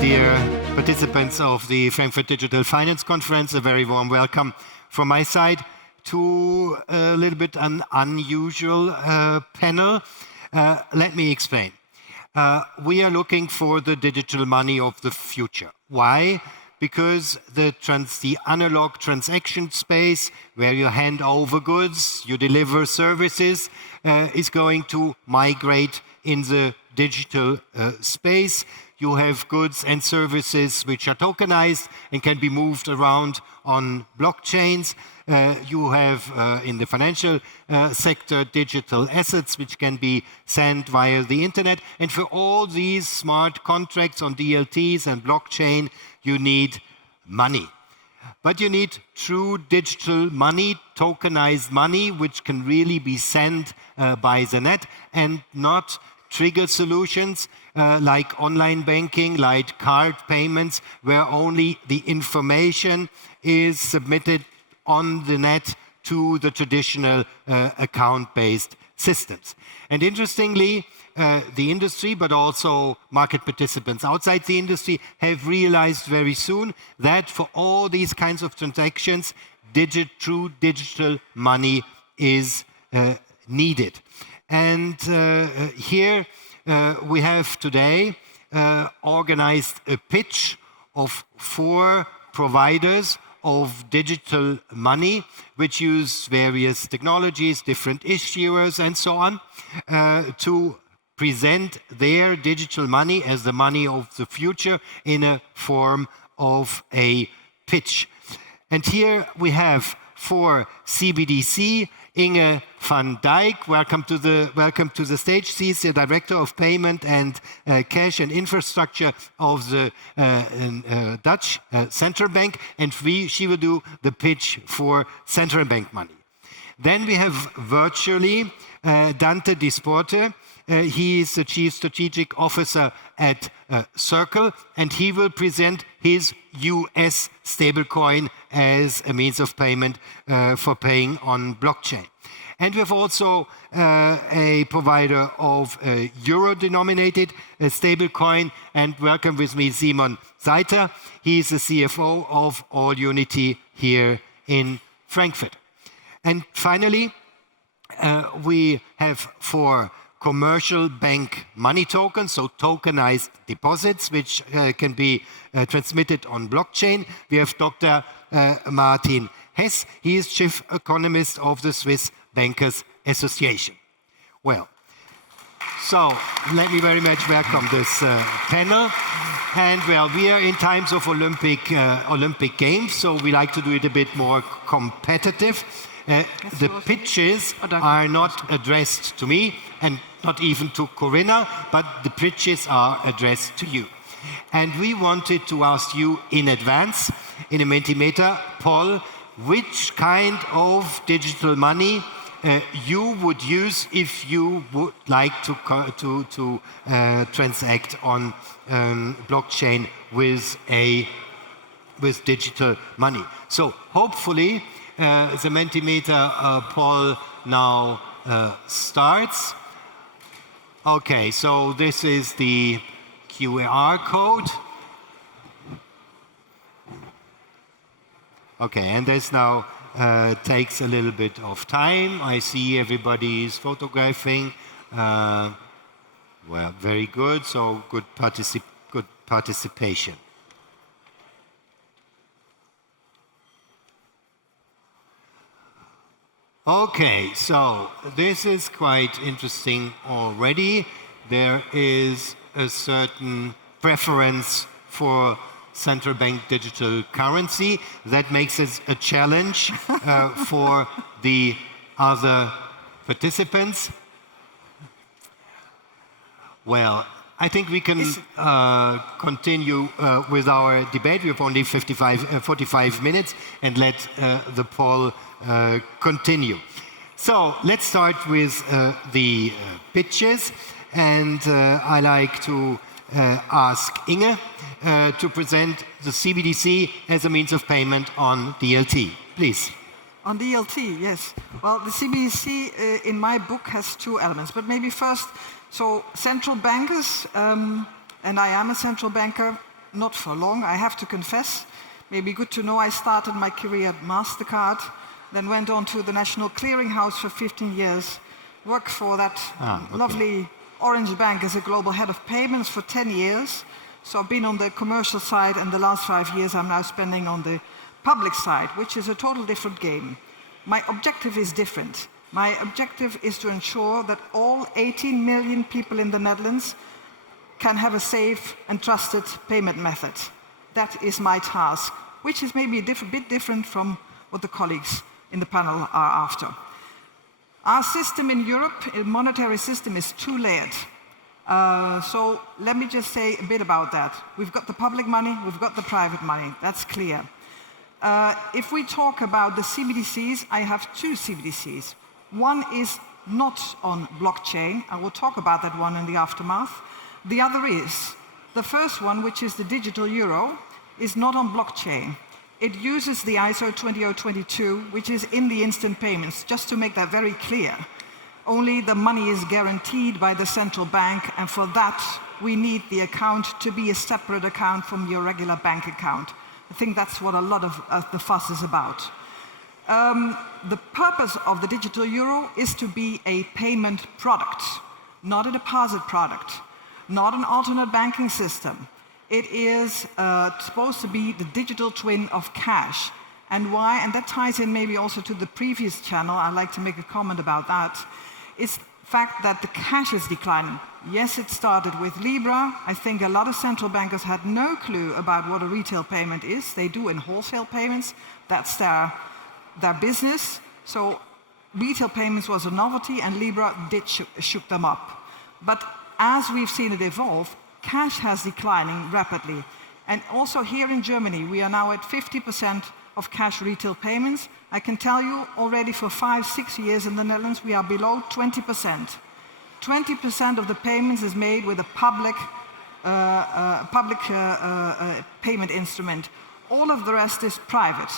Dear participants of the Frankfurt Digital Finance Conference, a very warm welcome from my side to a little bit an unusual panel. Let me explain. We are looking for the digital money of the future. Why? Because the analog transaction space, where you hand over goods, you deliver services, is going to migrate in the digital space. You have goods and services which are tokenized and can be moved around on blockchains. You have, in the financial sector, digital assets which can be sent via the internet. And for all these smart contracts on DLTs and blockchain, you need money. But you need true digital money, tokenized money, which can really be sent by the net and not trigger solutions like online banking, like card payments, where only the information is submitted on the net to the traditional account-based systems. And interestingly, the industry, but also market participants outside the industry, have realized very soon that for all these kinds of transactions, true digital money is needed. And here we have today organized a pitch of 4 providers of digital money, which use various technologies, different issuers, and so on, to present their digital money as the money of the future in a form of a pitch. And here we have for CBDC, Inge van Dijk. Welcome to the stage. She is the Director of Payment and Cash and Infrastructure of the Dutch Central Bank, and she will do the pitch for central bank money. Then we have virtually Dante Disparte. He is the Chief Strategic Officer at Circle, and he will present his US stablecoin as a means of payment for paying on blockchain. And we have also a provider of euro-denominated stablecoin, and welcome with me Simon Seiter. He is the CFO of AllUnity here in Frankfurt. And finally, we have 4 commercial bank money tokens, so tokenized deposits, which can be transmitted on blockchain. We have Dr. Martin Hess. He is Chief Economist of the Swiss Bankers Association. Well, so let me very much welcome this panel. And well, we are in times of Olympic Games, so we like to do it a bit more competitive. The pitches are not addressed to me and not even to Corinna, but the pitches are addressed to you. And we wanted to ask you in advance, in a Mentimeter poll, which kind of digital money you would use if you would like to transact on blockchain with digital money. So hopefully the Mentimeter poll now starts. Okay, so this is the QR code. Okay, and this now takes a little bit of time. I see everybody is photographing. Well, very good, so good participation. Okay, so this is quite interesting already. There is a certain preference for central bank digital currency. That makes it a challenge for the other participants. Well, I think we can continue with our debate. We have only 45 minutes, and let the poll continue. So let's start with the pitches, and I like to ask Inge to present the CBDC as a means of payment on DLT. Please. On DLT, yes. Well, the CBDC in my book has 2 elements, but maybe first, so central bankers, and I am a central banker, not for long, I have to confess. Maybe good to know I started my career at MasterCard, then went on to the National Clearinghouse for 15 years, worked for that lovely Orange Bank as a global head of payments for 10 years. So I've been on the commercial side, and the last 5 years I'm now spending on the public side, which is a total different game. My objective is different. My objective is to ensure that all 18 million people in the Netherlands can have a safe and trusted payment method. That is my task, which is maybe a bit different from what the colleagues in the panel are after. Our system in Europe, a monetary system, is two-layered. So let me just say a bit about that. We've got the public money, we've got the private money, that's clear. If we talk about the CBDCs, I have two CBDCs. One is not on blockchain, I will talk about that one in the aftermath. The other is. The first one, which is the digital euro, is not on blockchain. It uses the ISO 20022, which is in the instant payments, just to make that very clear. Only the money is guaranteed by the central bank, and for that we need the account to be a separate account from your regular bank account. I think that's what a lot of the fuss is about. The purpose of the digital euro is to be a payment product, not a deposit product, not an alternate banking system. It is supposed to be the digital twin of cash. And why? And that ties in maybe also to the previous channel. I'd like to make a comment about that. It's the fact that the cash is declining. Yes, it started with Libra. I think a lot of central bankers had no clue about what a retail payment is. They do in wholesale payments. That's their business. So retail payments was a novelty, and Libra did shook them up. But as we've seen it evolve, cash has declining rapidly. And also here in Germany, we are now at 50% of cash retail payments. I can tell you already for 5-6 years in the Netherlands, we are below 20%. 20% of the payments is made with a public payment instrument. All of the rest is private.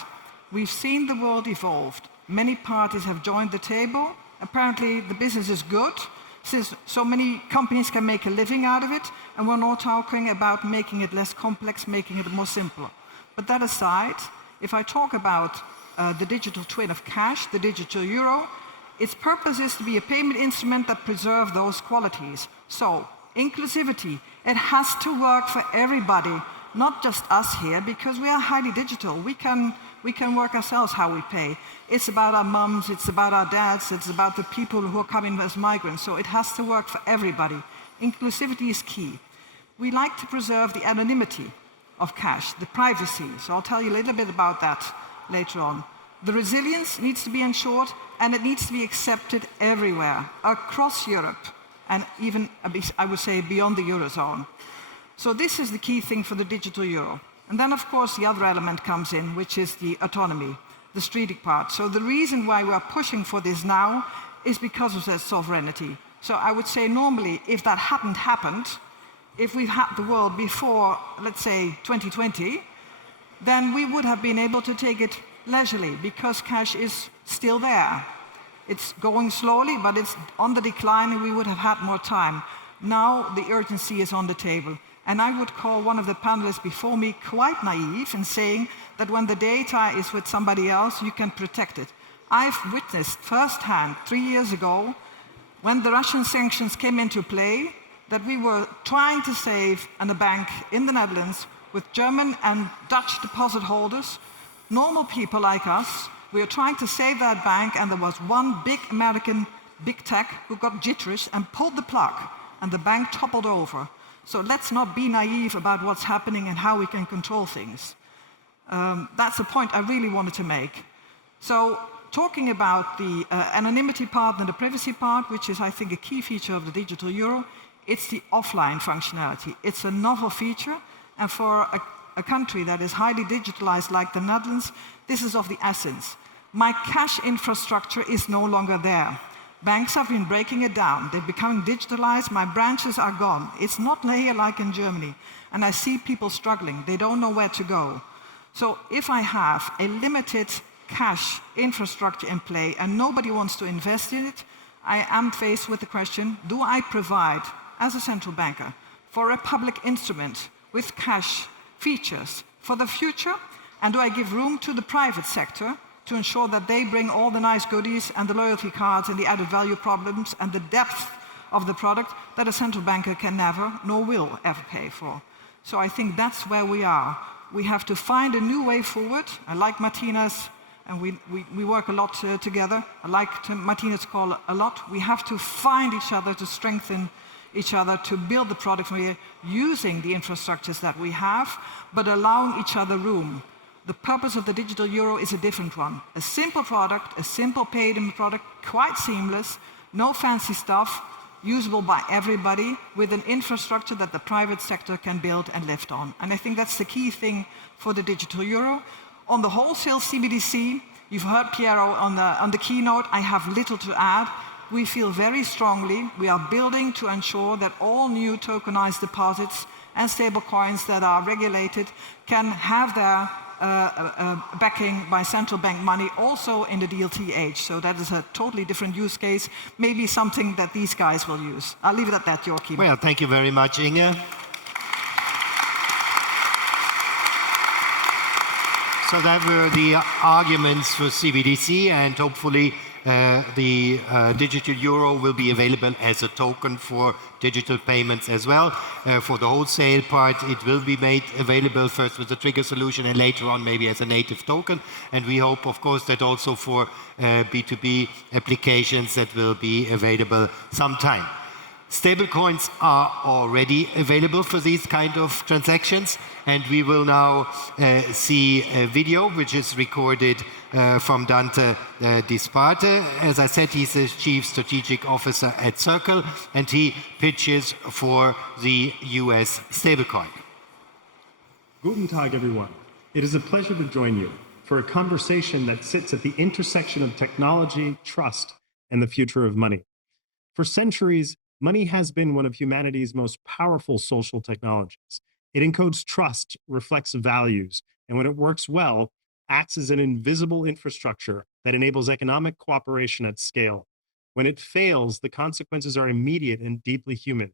We've seen the world evolved. Many parties have joined the table. Apparently the business is good, since so many companies can make a living out of it, and we're not talking about making it less complex, making it more simple. But that aside, if I talk about the digital twin of cash, the digital euro, its purpose is to be a payment instrument that preserves those qualities. So, inclusivity, it has to work for everybody, not just us here, because we are highly digital. We can work ourselves how we pay. It's about our mums, it's about our dads, it's about the people who are coming as migrants. So it has to work for everybody. Inclusivity is key. We like to preserve the anonymity of cash, the privacy. So I'll tell you a little bit about that later on. The resilience needs to be ensured, and it needs to be accepted everywhere, across Europe, and even, I would say, beyond the Eurozone. So this is the key thing for the digital euro. And then, of course, the other element comes in, which is the autonomy, the strategic part. So the reason why we are pushing for this now is because of that sovereignty. So I would say normally, if that hadn't happened, if we had the world before, let's say, 2020, then we would have been able to take it leisurely, because cash is still there. It's going slowly, but it's on the decline, and we would have had more time. Now the urgency is on the table. And I would call one of the panelists before me quite naive in saying that when the data is with somebody else, you can protect it. I've witnessed firsthand 3 years ago, when the Russian sanctions came into play, that we were trying to save a bank in the Netherlands with German and Dutch deposit holders, normal people like us. We were trying to save that bank, and there was one big American big tech who got jitters and pulled the plug, and the bank toppled over. So let's not be naive about what's happening and how we can control things. That's a point I really wanted to make. So talking about the anonymity part and the privacy part, which is, I think, a key feature of the digital euro, it's the offline functionality. It's a novel feature, and for a country that is highly digitalized like the Netherlands, this is of the essence. My cash infrastructure is no longer there. Banks have been breaking it down. They're becoming digitalized. My branches are gone. It's not here like in Germany. And I see people struggling. They don't know where to go. So if I have a limited cash infrastructure in play and nobody wants to invest in it, I am faced with the question, do I provide, as a central banker, for a public instrument with cash features for the future? And do I give room to the private sector to ensure that they bring all the nice goodies and the loyalty cards and the added value problems and the depth of the product that a central banker can never nor will ever pay for? So I think that's where we are. We have to find a new way forward. I like Martina's, and we work a lot together. I like Martina's call a lot. We have to find each other to strengthen each other, to build the products. We're using the infrastructures that we have, but allowing each other room. The purpose of the digital euro is a different one. A simple product, a simple paid-in product, quite seamless, no fancy stuff, usable by everybody, with an infrastructure that the private sector can build and lift on. And I think that's the key thing for the digital euro. On the wholesale CBDC, you've heard Piero on the keynote. I have little to add. We feel very strongly we are building to ensure that all new tokenized deposits and stablecoins that are regulated can have their backing by central bank money also in the DLT age. So that is a totally different use case, maybe something that these guys will use. I'll leave it at that, Joachim. Well, thank you very much, Inge. So that were the arguments for CBDC, and hopefully the digital euro will be available as a token for digital payments as well. For the wholesale part, it will be made available first with a trigger solution and later on maybe as a native token. And we hope, of course, that also for B2B applications that will be available sometime. Stablecoins are already available for these kind of transactions, and we will now see a video which is recorded from Dante Disparte. As I said, he's the Chief Strategic Officer at Circle, and he pitches for the US stablecoin. Guten Tag, everyone. It is a pleasure to join you for a conversation that sits at the intersection of technology, trust, and the future of money. For centuries, money has been one of humanity's most powerful social technologies. It encodes trust, reflects values, and when it works well, acts as an invisible infrastructure that enables economic cooperation at scale. When it fails, the consequences are immediate and deeply human.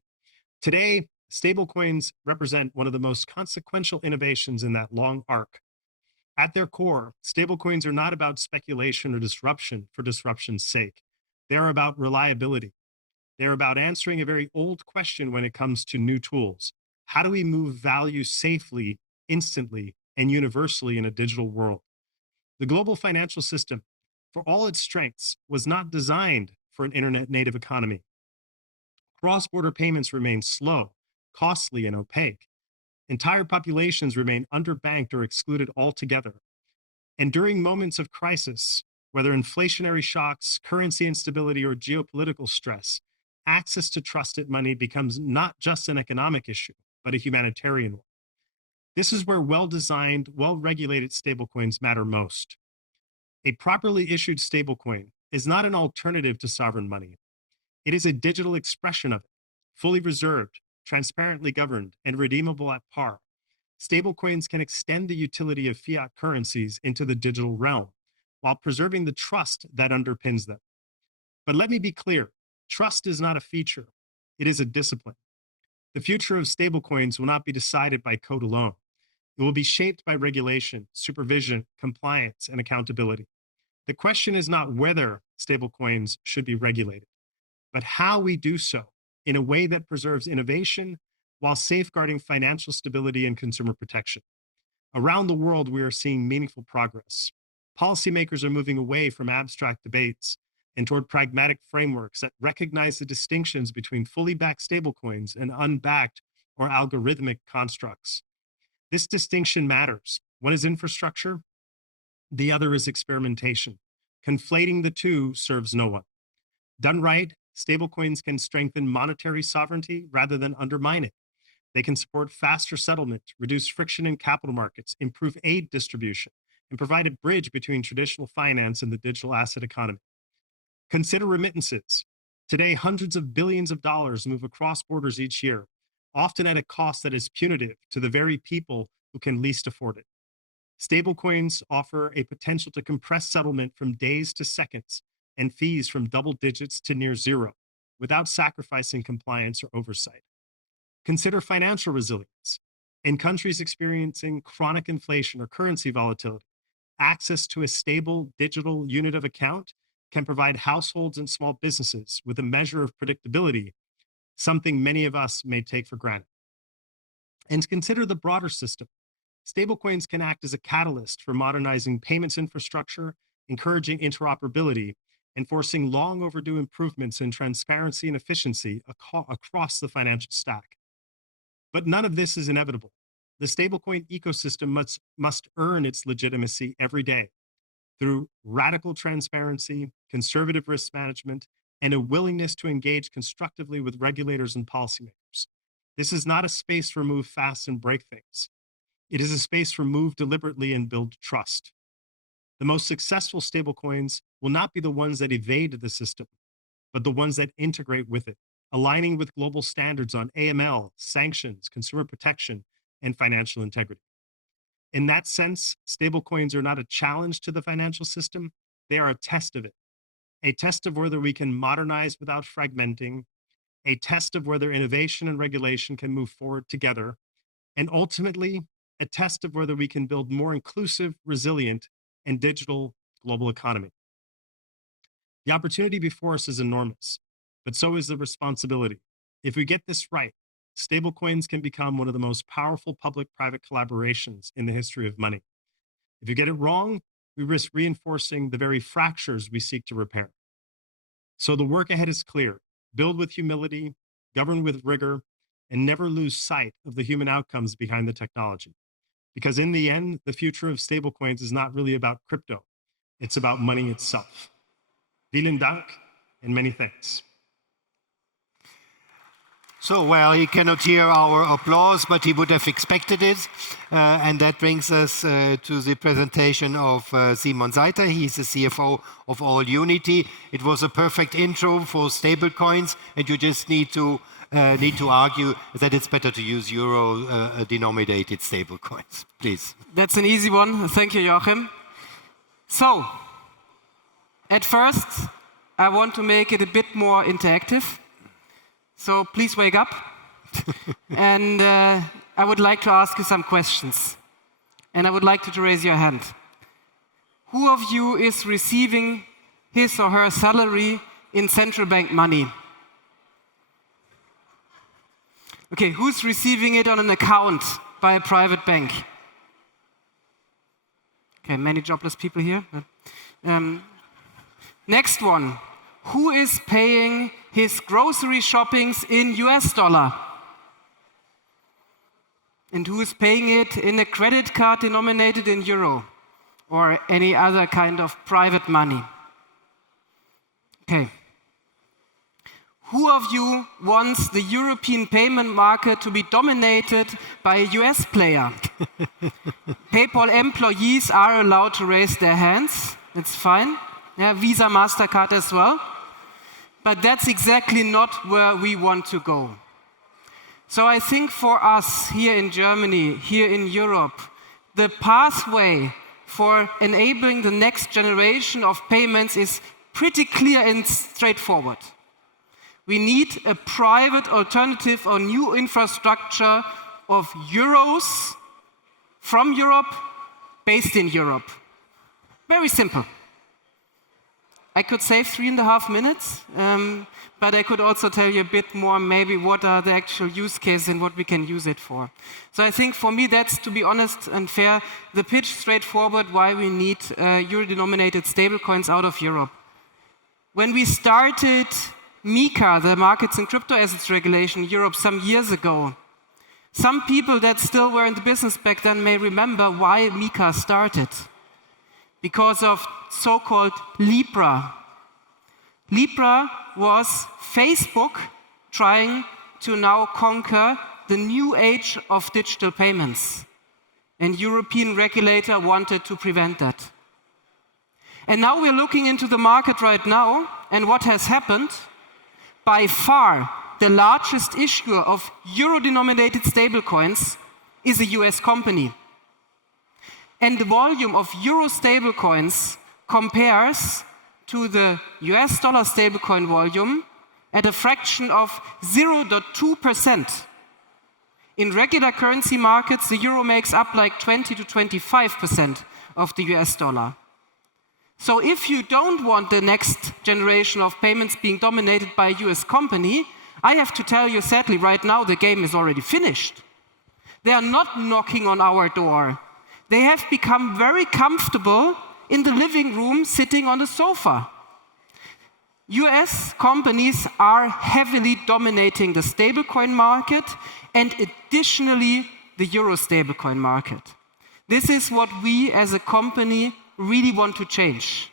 Today, stablecoins represent one of the most consequential innovations in that long arc. At their core, stablecoins are not about speculation or disruption for disruption's sake. They are about reliability. They're about answering a very old question when it comes to new tools. How do we move value safely, instantly, and universally in a digital world? The global financial system, for all its strengths, was not designed for an internet-native economy. Cross-border payments remain slow, costly, and opaque. Entire populations remain underbanked or excluded altogether. And during moments of crisis, whether inflationary shocks, currency instability, or geopolitical stress, access to trusted money becomes not just an economic issue, but a humanitarian one. This is where well-designed, well-regulated stablecoins matter most. A properly issued stablecoin is not an alternative to sovereign money. It is a digital expression of it, fully reserved, transparently governed, and redeemable at par. Stablecoins can extend the utility of fiat currencies into the digital realm, while preserving the trust that underpins them. But let me be clear. Trust is not a feature, it is a discipline. The future of stablecoins will not be decided by code alone. It will be shaped by regulation, supervision, compliance, and accountability. The question is not whether stablecoins should be regulated, but how we do so in a way that preserves innovation while safeguarding financial stability and consumer protection. Around the world, we are seeing meaningful progress. Policymakers are moving away from abstract debates and toward pragmatic frameworks that recognize the distinctions between fully backed stablecoins and unbacked or algorithmic constructs. This distinction matters. One is infrastructure, the other is experimentation. Conflating the two serves no one. Done right, stablecoins can strengthen monetary sovereignty rather than undermine it. They can support faster settlement, reduce friction in capital markets, improve aid distribution, and provide a bridge between traditional finance and the digital asset economy. Consider remittances. Today, hundreds of billions of dollars move across borders each year, often at a cost that is punitive to the very people who can least afford it. Stablecoins offer a potential to compress settlement from days to seconds and fees from double digits to near zero, without sacrificing compliance or oversight. Consider financial resilience. In countries experiencing chronic inflation or currency volatility, access to a stable digital unit of account can provide households and small businesses with a measure of predictability, something many of us may take for granted. And to consider the broader system, stablecoins can act as a catalyst for modernizing payments infrastructure, encouraging interoperability, and forcing long overdue improvements in transparency and efficiency across the financial stack. But none of this is inevitable. The stablecoin ecosystem must earn its legitimacy every day through radical transparency, conservative risk management, and a willingness to engage constructively with regulators and policymakers. This is not a space for move fast and break things. It is a space for move deliberately and build trust. The most successful stablecoins will not be the ones that evade the system, but the ones that integrate with it, aligning with global standards on AML, sanctions, consumer protection, and financial integrity. In that sense, stablecoins are not a challenge to the financial system, they are a test of it. A test of whether we can modernize without fragmenting, a test of whether innovation and regulation can move forward together, and ultimately, a test of whether we can build more inclusive, resilient, and digital global economy. The opportunity before us is enormous, but so is the responsibility. If we get this right, stablecoins can become one of the most powerful public-private collaborations in the history of money. If you get it wrong, we risk reinforcing the very fractures we seek to repair. So the work ahead is clear. Build with humility, govern with rigor, and never lose sight of the human outcomes behind the technology. Because in the end, the future of stablecoins is not really about crypto. It's about money itself. Vielen Dank, and many thanks. So, well, he cannot hear our applause, but he would have expected it. And that brings us to the presentation of Simon Seiter. He's the CFO of AllUnity. It was a perfect intro for stablecoins, and you just need to argue that it's better to use euro-denominated stablecoins. Please. That's an easy one. Thank you, Joachim. So, at first, I want to make it a bit more interactive. So please wake up. And I would like to ask you some questions. And I would like you to raise your hand. Who of you is receiving his or her salary in central bank money? Okay, who's receiving it on an account by a private bank? Okay, many jobless people here. Next one. Who is paying his grocery shoppings in US dollar? And who is paying it in a credit card denominated in euro or any other kind of private money? Okay. Who of you wants the European payment market to be dominated by a US player? PayPal employees are allowed to raise their hands. It's fine. Yeah, Visa, MasterCard as well. But that's exactly not where we want to go. So I think for us here in Germany, here in Europe, the pathway for enabling the next generation of payments is pretty clear and straightforward. We need a private alternative or new infrastructure of euros from Europe, based in Europe. Very simple. I could save 3.5 minutes, but I could also tell you a bit more maybe what are the actual use cases and what we can use it for. So I think for me that's, to be honest and fair, the pitch straightforward why we need euro-denominated stablecoins out of Europe. When we started MiCA, the Markets in Crypto Assets Regulation in Europe some years ago, some people that still were in the business back then may remember why MiCA started. Because of so-called Libra. Libra was Facebook trying to now conquer the new age of digital payments. And European regulator wanted to prevent that. And now we're looking into the market right now, and what has happened? By far, the largest issuer of euro-denominated stablecoins is a US company. And the volume of euro stablecoins compares to the US dollar stablecoin volume at a fraction of 0.2%. In regular currency markets, the euro makes up like 20 to 25% of the US dollar. So if you don't want the next generation of payments being dominated by a US company, I have to tell you sadly right now the game is already finished. They are not knocking on our door. They have become very comfortable in the living room sitting on the sofa. US companies are heavily dominating the stablecoin market and additionally the euro stablecoin market. This is what we as a company really want to change.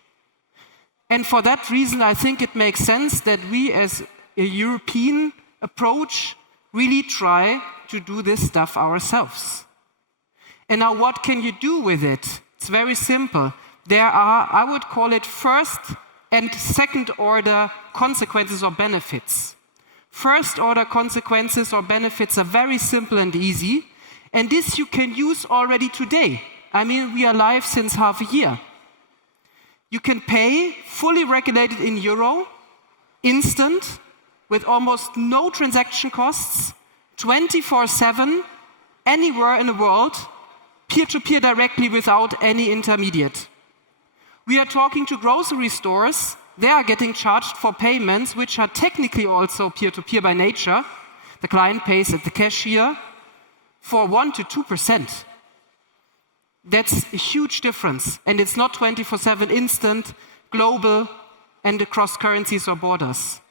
And for that reason, I think it makes sense that we as a European approach really try to do this stuff ourselves. And now what can you do with it? It's very simple. There are, I would call it, first and second order consequences or benefits. First order consequences or benefits are very simple and easy, and this you can use already today. I mean, we are live since half a year. You can pay fully regulated in euro, instant, with almost no transaction costs, 24/7, anywhere in the world, peer-to-peer directly without any intermediate. We are talking to grocery stores. They are getting charged for payments which are technically also peer-to-peer by nature. The client pays at the cashier for 1 to 2%. That's a huge difference. And it's not 24/7 instant, global, and across currencies or borders.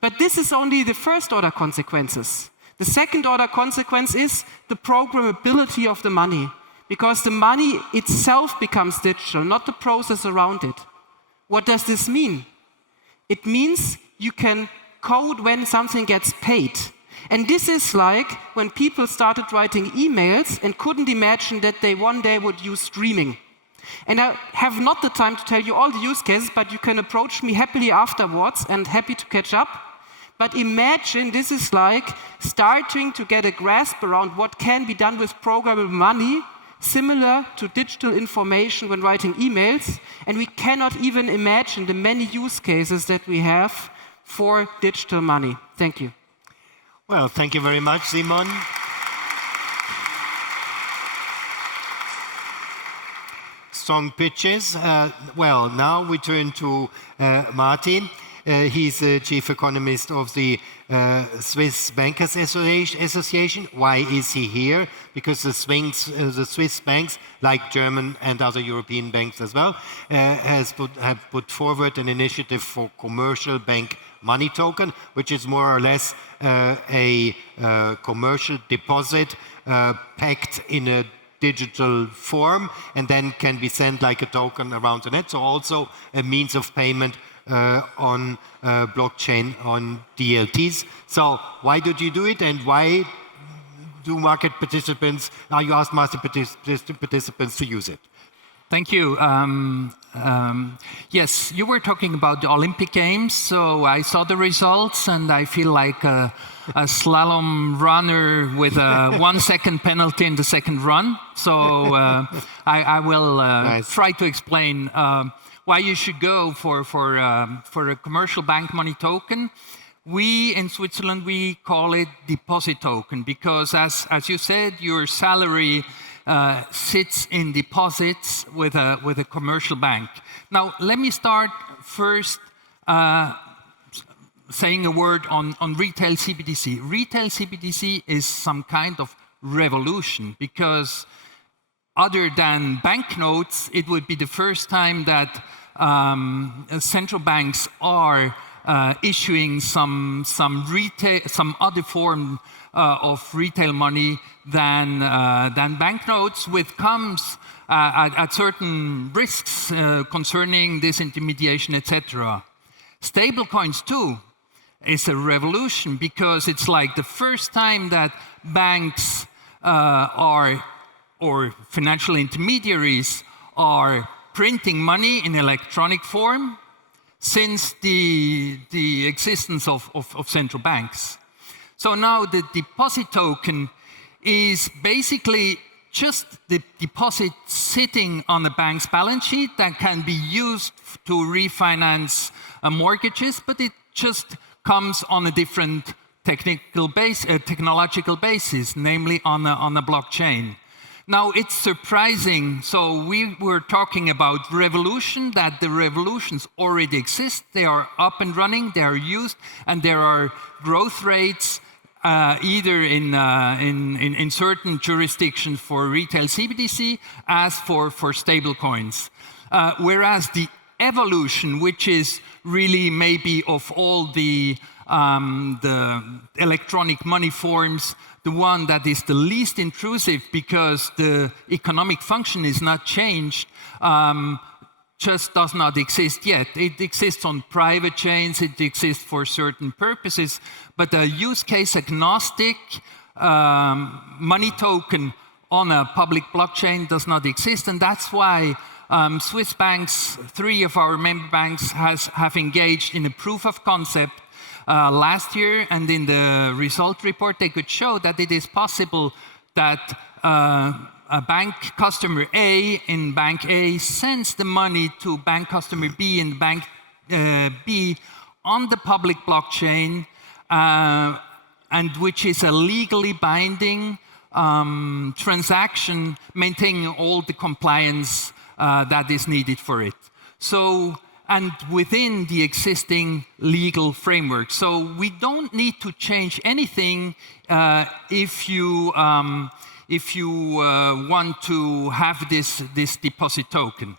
But this is only the first order consequences. The second order consequence is the programmability of the money, because the money itself becomes digital, not the process around it. What does this mean? It means you can code when something gets paid. And this is like when people started writing emails and couldn't imagine that they one day would use streaming. And I have not the time to tell you all the use cases, but you can approach me happily afterwards and happy to catch up. But imagine this is like starting to get a grasp around what can be done with programmable money, similar to digital information when writing emails. And we cannot even imagine the many use cases that we have for digital money. Thank you. Well, thank you very much, Simon. Strong pitches. Well, now we turn to Martin. He's the chief economist of the Swiss Bankers Association. Why is he here? Because the Swiss banks, like German and other European banks as well, have put forward an initiative for commercial bank money token, which is more or less a commercial deposit packed in a digital form and then can be sent like a token around the net. So also a means of payment on blockchain, on DLTs. So why did you do it, and why do market participants, you asked market participants to use it? Thank you. Yes, you were talking about the Olympic Games, so I saw the results and I feel like a slalom runner with a 1 second penalty in the second run. So I will nice. Try to explain why you should go for a commercial bank money token. We in Switzerland, we call it deposit token because as you said, your salary sits in deposits with a commercial bank. Now, let me start first saying a word on retail CBDC. Retail CBDC is some kind of revolution because other than banknotes, it would be the first time that central banks are issuing some other form of retail money than banknotes, which comes at certain risks concerning disintermediation, etc. Stablecoins too is a revolution because it's like the first time that banks or financial intermediaries are printing money in electronic form since the existence of central banks. So now the deposit token is basically just the deposit sitting on the bank's balance sheet that can be used to refinance mortgages, but it just comes on a different technological basis, namely on a blockchain. Now, it's surprising. So we were talking about revolution, that the revolutions already exist. They are up and running, they are used, and there are growth rates either in certain jurisdictions for retail CBDC as for stablecoins. Whereas the evolution, which is really maybe of all the electronic money forms, the one that is the least intrusive because the economic function is not changed, just does not exist yet. It exists on private chains, it exists for certain purposes, but a use case agnostic money token on a public blockchain does not exist, and that's why Swiss banks, 3 of our member banks, have engaged in a proof of concept last year, and in the result report they could show that it is possible that a bank customer A in bank A sends the money to bank customer B in bank B on the public blockchain, and which is a legally binding transaction, maintaining all the compliance that is needed for it. So, and within the existing legal framework. So we don't need to change anything if you want to have this deposit token.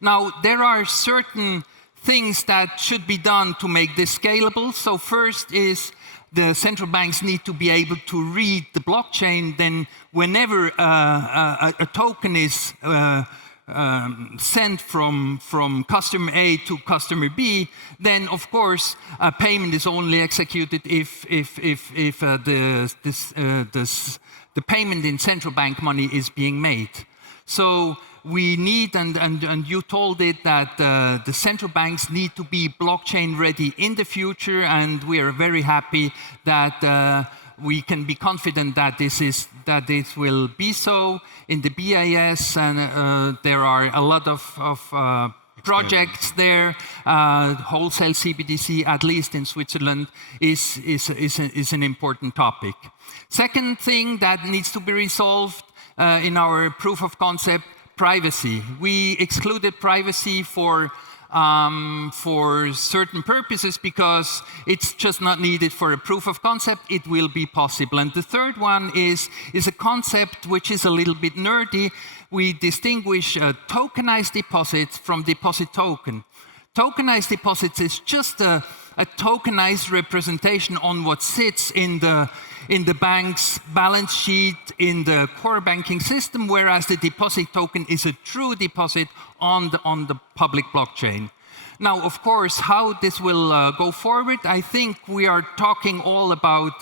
Now, there are certain things that should be done to make this scalable. So first is the central banks need to be able to read the blockchain. Then whenever a token is sent from customer A to customer B, then of course a payment is only executed if the payment in central bank money is being made. So we need, and you told it, that the central banks need to be blockchain ready in the future, and we are very happy that we can be confident that this will be so in the BIS, and there are a lot of projects there. Wholesale CBDC, at least in Switzerland, is an important topic. Second thing that needs to be resolved in our proof of concept: privacy. We excluded privacy for certain purposes because it's just not needed for a proof of concept. It will be possible. And the third one is a concept which is a little bit nerdy. We distinguish tokenized deposits from deposit token. Tokenized deposits is just a tokenized representation on what sits in the bank's balance sheet in the core banking system, whereas the deposit token is a true deposit on the public blockchain. Now, of course, how this will go forward, I think we are talking all about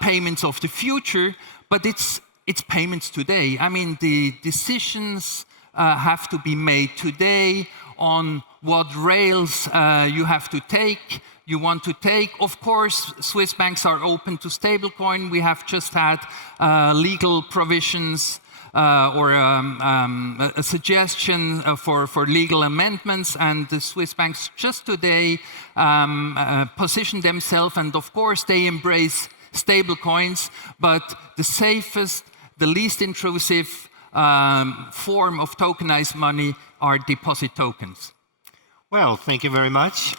payments of the future, but it's payments today. I mean, the decisions have to be made today on what rails you have to take. You want to take. Of course, Swiss banks are open to stablecoin. We have just had legal provisions or a suggestion for legal amendments, and the Swiss banks just today position themselves, and of course they embrace stablecoins, but the safest, the least intrusive form of tokenized money are deposit tokens. Well, thank you very much.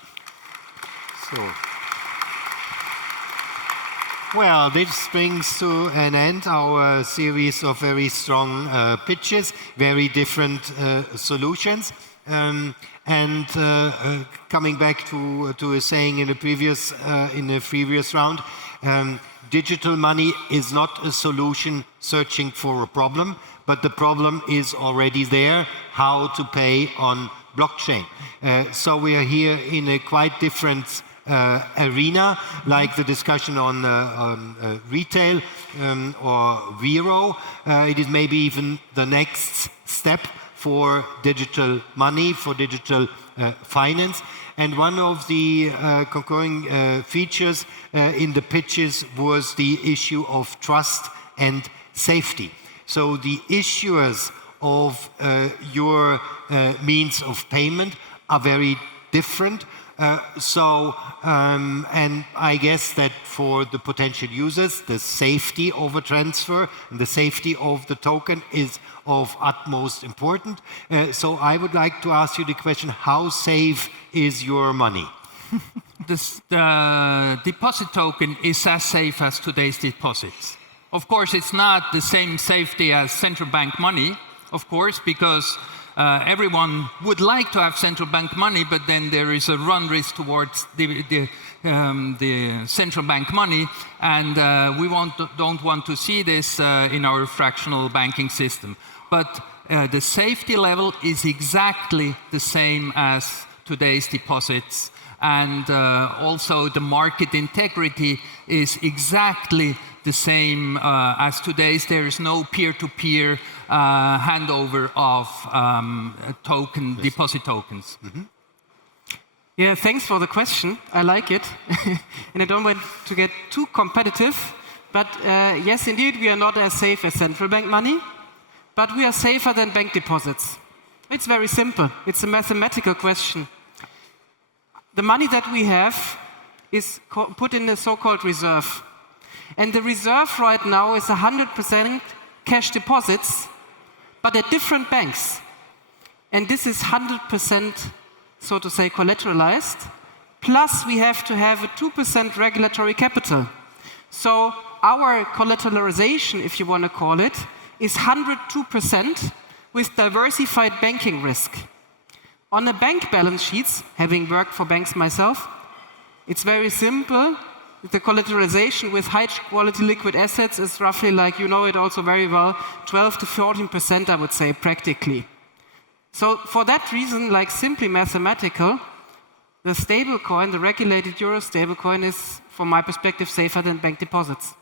Well, this brings to an end our series of very strong pitches, very different solutions. And coming back to a saying in a previous round, digital money is not a solution searching for a problem, but the problem is already there: how to pay on blockchain. So we are here in a quite different arena, like the discussion on retail or Vero. It is maybe even the next step for digital money, for digital finance. And one of the concurring features in the pitches was the issue of trust and safety. So the issuers of your means of payment are very different. And I guess that for the potential users, the safety of a transfer and the safety of the token is of utmost importance. So I would like to ask you the question, how safe is your money? The deposit token is as safe as today's deposits. Of course, it's not the same safety as central bank money, of course, because everyone would like to have central bank money, but then there is a run risk towards the central bank money, and we don't want to see this in our fractional banking system. But the safety level is exactly the same as today's deposits, and also the market integrity is exactly the same as today's. There is no peer-to-peer handover of deposit tokens. Mm-hmm. Yeah, thanks for the question. I like it. And I don't want to get too competitive, but yes, indeed, we are not as safe as central bank money, but we are safer than bank deposits. It's very simple. It's a mathematical question. The money that we have is put in a so-called reserve. And the reserve right now is 100% cash deposits, but at different banks. And this is 100%, so to say, collateralized. Plus, we have to have a 2% regulatory capital. So our collateralization, if you want to call it, is 102% with diversified banking risk. On the bank balance sheets, having worked for banks myself, it's very simple. The collateralization with high-quality liquid assets is roughly, like you know it also very well, 12 to 14%, I would say, practically. So for that reason, like simply mathematical, the stablecoin, the regulated euro stablecoin, is, from my perspective, safer than bank deposits.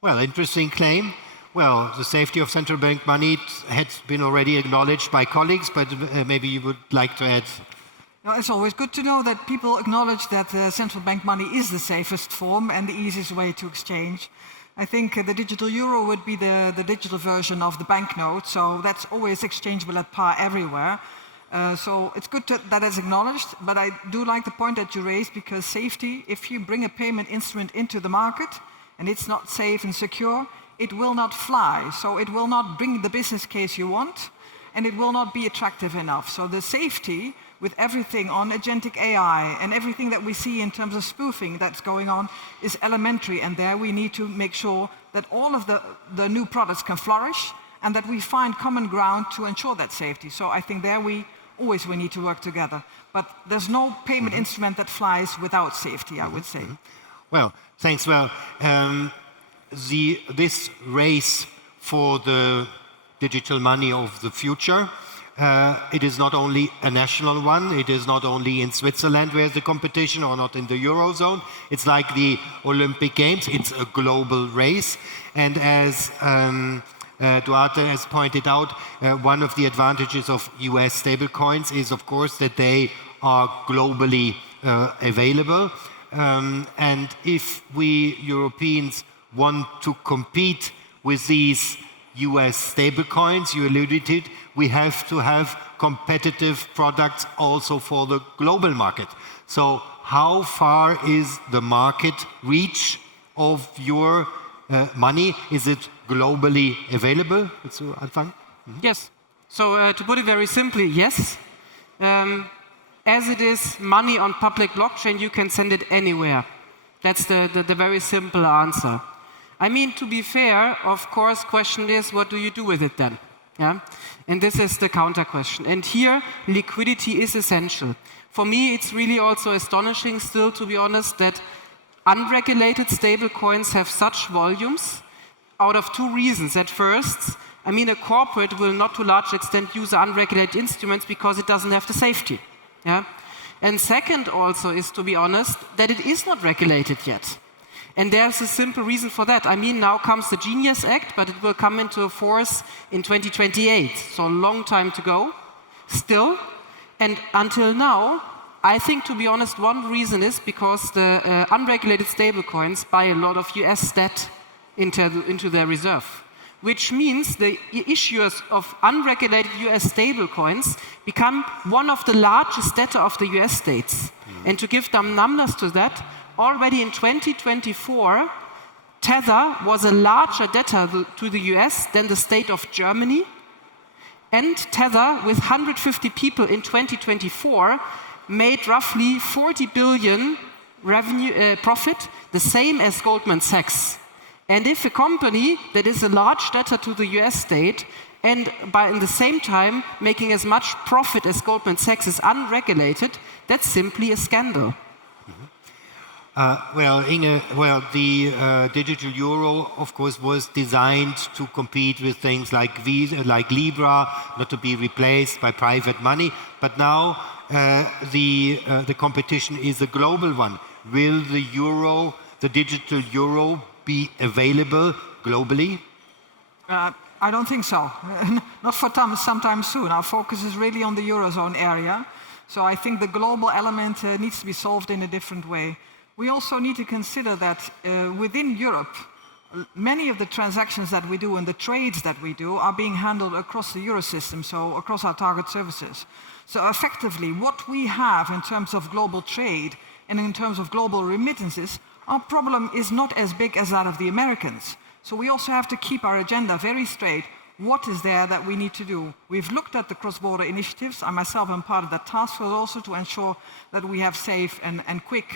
Well, interesting claim. Well, the safety of central bank money had been already acknowledged by colleagues, but maybe you would like to add. No, it's always good to know that people acknowledge that central bank money is the safest form and the easiest way to exchange. I think the digital euro would be the digital version of the banknote, so that's always exchangeable at par everywhere. So it's good that it's acknowledged, but I do like the point that you raised, because safety, if you bring a payment instrument into the market and it's not safe and secure, it will not fly. So it will not bring the business case you want, and it will not be attractive enough. So the safety with everything on agentic AI and everything that we see in terms of spoofing that's going on is elementary, and there we need to make sure that all of the new products can flourish and that we find common ground to ensure that safety. So I think there we need to work together. But there's no payment instrument that flies without safety, I would say. Well, thanks. Well, this race for the digital money of the future, it is not only a national one, it is not only in Switzerland where the competition, or not in the Eurozone, it's like the Olympic Games, it's a global race. And as Duarte has pointed out, one of the advantages of US stablecoins is, of course, that they are globally available. And if we Europeans want to compete with these US stablecoins, you alluded to it, we have to have competitive products also for the global market. So how far is the market reach of your money? Is it globally available? Yes. So to put it very simply, yes. As it is money on public blockchain, you can send it anywhere. That's the very simple answer. I mean, to be fair, of course, question is, what do you do with it then? Yeah? And this is the counter question. And here, liquidity is essential. For me, it's really also astonishing still, to be honest, that unregulated stablecoins have such volumes out of two reasons. At first, I mean, a corporate will not to a large extent use unregulated instruments because it doesn't have the safety. Yeah? And second also is, to be honest, that it is not regulated yet. And there's a simple reason for that. I mean, now comes the Genius Act, but it will come into force in 2028, so a long time to go still. And until now, I think, to be honest, one reason is because the unregulated stablecoins buy a lot of US debt into their reserve. which means the issuers of unregulated US stablecoins become one of the largest debtor of the US states. And to give them numbers to that, already in 2024, Tether was a larger debtor to the US than the state of Germany. And Tether, with 150 people in 2024, made roughly 40 billion revenue, profit, the same as Goldman Sachs. And if a company that is a large debtor to the US state and by in the same time making as much profit as Goldman Sachs is unregulated, that's simply a scandal. Well, Inge, the digital euro, of course, was designed to compete with things like Visa, like Libra, not to be replaced by private money. But now the competition is a global one. Will the euro, the digital euro, be available globally? I don't think so. Not for sometime soon. Our focus is really on the Eurozone area. So I think the global element needs to be solved in a different way. We also need to consider that within Europe, many of the transactions that we do and the trades that we do are being handled across the Eurosystem, so across our target services. So effectively, what we have in terms of global trade and in terms of global remittances, our problem is not as big as that of the Americans. So we also have to keep our agenda very straight. What is there that we need to do? We've looked at the cross-border initiatives. I myself am part of that task force also to ensure that we have safe and quick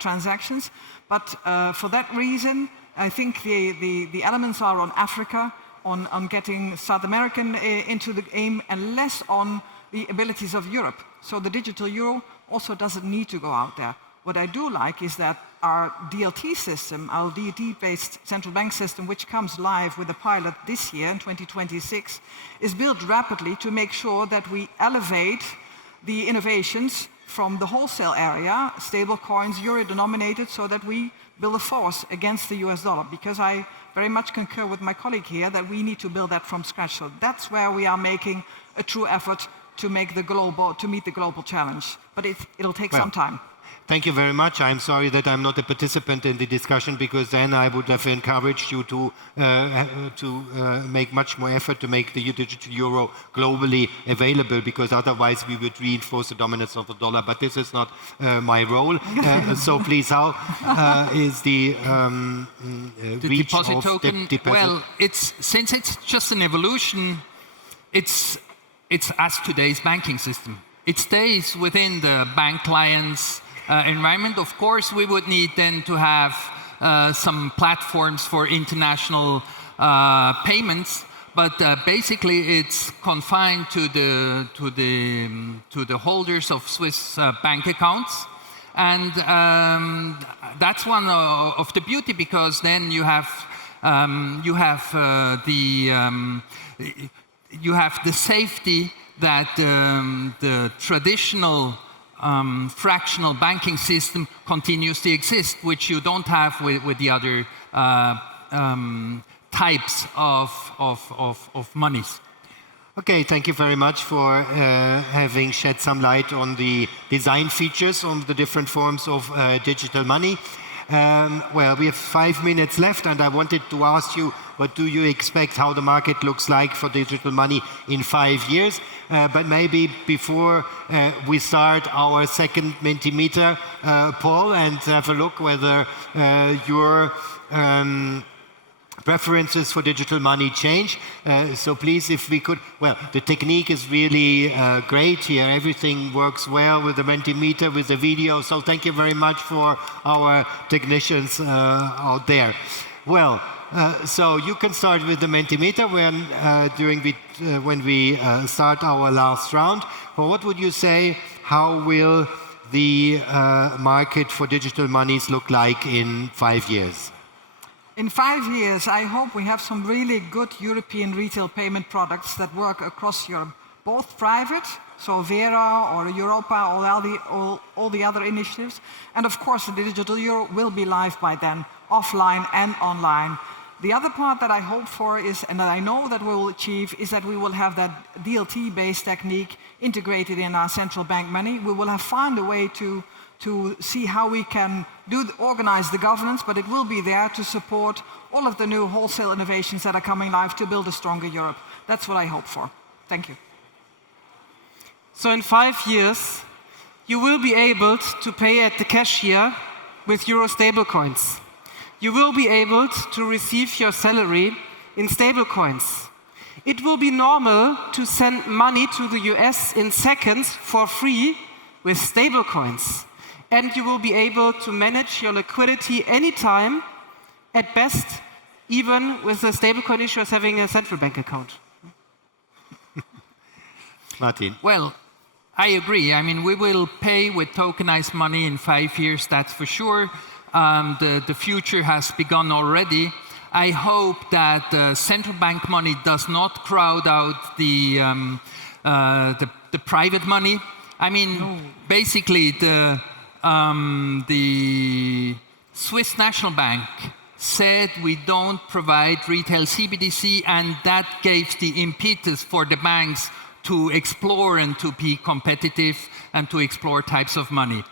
transactions. But for that reason, I think the elements are on Africa, on getting South American into the game, and less on the abilities of Europe. So the digital euro also doesn't need to go out there. What I do like is that our DLT system, our DLT-based central bank system, which comes live with a pilot this year in 2026, is built rapidly to make sure that we elevate the innovations from the wholesale area, stable coins, euro-denominated, so that we build a force against the US dollar. Because I very much concur with my colleague here that we need to build that from scratch. So that's where we are making a true effort to meet the global challenge. But it'll take some time. Thank you very much. I'm sorry that I'm not a participant in the discussion, because then I would have encouraged you to make much more effort to make the digital euro globally available, because otherwise we would reinforce the dominance of the dollar. But this is not my role. So please, how is the reach deposit of token? the deposit? Well, since it's just an evolution, it's as today's banking system. It stays within the bank clients' environment. Of course, we would need then to have some platforms for international payments, but basically it's confined to the holders of Swiss bank accounts, and that's one of the beauty, because then you have the safety that the traditional fractional banking system continues to exist, which you don't have with the other types of monies. Okay, thank you very much for having shed some light on the design features of the different forms of digital money. Well, we have 5 minutes left, and I wanted to ask you, what do you expect how the market looks like for digital money in 5 years? But maybe before we start our second Mentimeter poll and have a look whether your preferences for digital money change. So please, if we could, well, the technique is really great here. Everything works well with the Mentimeter, with the video. So thank you very much for our technicians out there. Well, so you can start with the Mentimeter when we start our last round. Well, what would you say? How will the market for digital monies look like in 5 years? In 5 years, I hope we have some really good European retail payment products that work across Europe, both private, so Vera or Europa, all the other initiatives, and of course the digital euro will be live by then, offline and online. The other part that I hope for is, and that I know that we will achieve, is that we will have that DLT-based technique integrated in our central bank money. We will have found a way to to see how we can organize the governance, but it will be there to support all of the new wholesale innovations that are coming live to build a stronger Europe. That's what I hope for. Thank you. So in 5 years, you will be able to pay at the cashier with euro stablecoins. You will be able to receive your salary in stablecoins. It will be normal to send money to the US in seconds for free with stablecoins. And you will be able to manage your liquidity anytime, at best, even with the stablecoin issuers having a central bank account. Martin. Well, I agree. I mean, we will pay with tokenized money in 5 years, that's for sure. The future has begun already. I hope that central bank money does not crowd out the private money. I mean, basically, the Swiss National Bank said we don't provide retail CBDC, and that gave the impetus for the banks to explore and to be competitive and to explore types of money.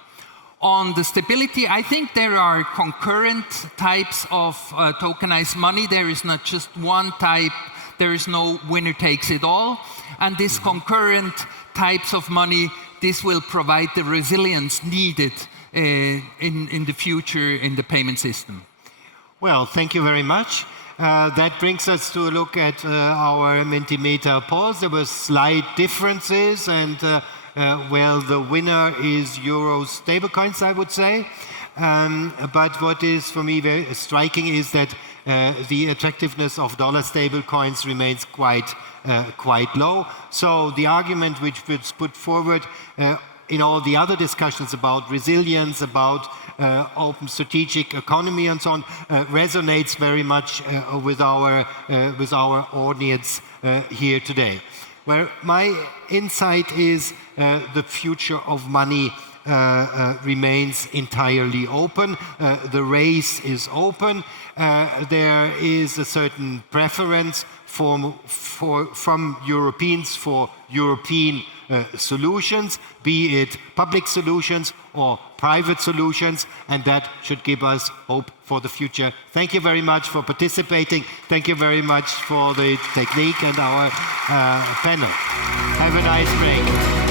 On the stability, I think there are concurrent types of tokenized money. There is not just one type. There is no winner takes it all. And these concurrent types of money, this will provide the resilience needed in the future in the payment system. Well, thank you very much. That brings us to a look at our Mentimeter polls. There were slight differences, and well, the winner is euro stablecoins, I would say. But what is for me very striking is that the attractiveness of dollar stablecoins remains quite low. So the argument which was put forward in all the other discussions about resilience, about open strategic economy and so on, resonates very much with our audience here today. Where my insight is the future of money remains entirely open. The race is open. There is a certain preference from Europeans for European solutions, be it public solutions or private solutions, and that should give us hope for the future. Thank you very much for participating. Thank you very much for the technique and our panel. Have a nice break.